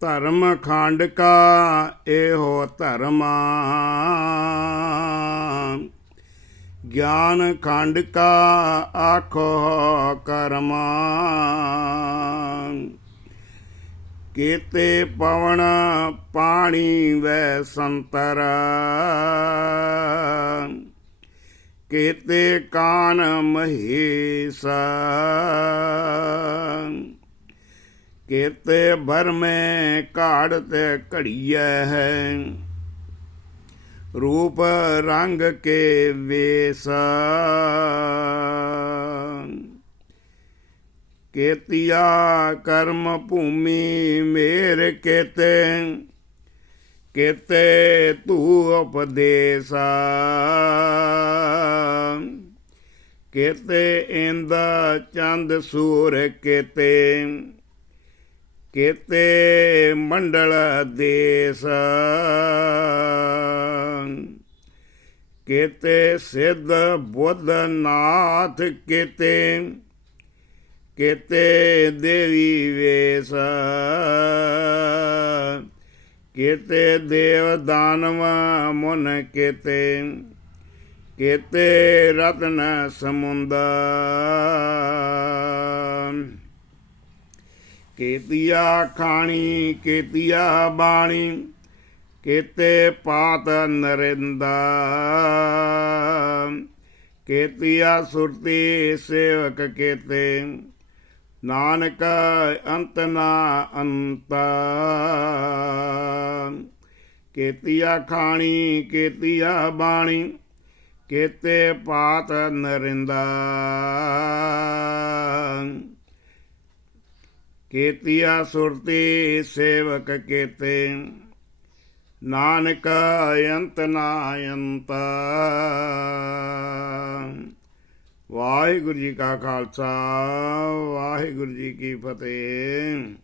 ਧਰਮ ਖੰਡ ਕਾ ਇਹੋ ਧਰਮਾ। ਗਿਆਨ ਖੰਡ ਕਾ ਆਖੋ ਕਰਮਾ। ਕੀਤੇ ਪਵਣ ਪਾਣੀ ਵੈ ਸੰਤਰ। ਕੀਤੇ ਕਾਨ ਮਹੇਸ਼। ਕੀਤੇ ਬਰਮੇ ਘਾੜ ਕਾੜ ਤੇ ਘੜੀਐ ਹੈ। ਰੂਪ ਰੰਗ ਕੇ ਵੇਸਾ। ਕੇਤਿਆ ਕਰਮ ਭੂਮੀ ਮੇਰ ਕੇਤੇ। ਕੇਤੇ ਤੂ ਉਪਦੇਸਾ। ਕੇਤੇ ਇੰਦਾ ਚੰਦ ਸੂਰ ਕੇਤੇ। ਕੇਤੇ ਮੰਡਲ ਦੇਸ। ਕੇਤੇ ਸਿੱਧ ਬੁੱਧ ਨਾਥ ਕੇਤੇ। ਕੇਤੇ ਦੇਵੀ ਵੇਸ। ਕੇਤੇ ਦੇਵ ਦਾਨਵ ਮਨ ਕੇਤੇ। ਕੇਤੇ ਰਤਨ ਸਮੁੰਦਰ। ਕੇਤੀਆ ਖਾਣੀ, ਕੇਤੀਆ ਬਾਣੀ, ਕੇਤੇ ਪਾਤ ਨਰਿੰਦਾ। ਕੇਤੀਆ ਸੁਰਤੀ ਸੇਵਕ ਕੇਤੇ, ਨਾਨਕ ਅੰਤ ਨਾ ਅੰਤ। ਕੇਤੀਆ ਖਾਣੀ, ਕੇਤੀਆ ਬਾਣੀ, ਕੇਤੇ ਪਾਤ ਨਰਿੰਦਾ। ਕੇਤੀਆ ਸੁਰਤੀ ਸੇਵਕ ਕੇਤੇ। ਨਾਨਕ ਅੰਤ ਨਾ ਅੰਤ ਵਾਹਿਗੁਰੂ ਜੀ ਕਾ ਖਾਲਸਾ, ਵਾਹਿਗੁਰੂ ਜੀ ਕੀ ਫਤਿਹ।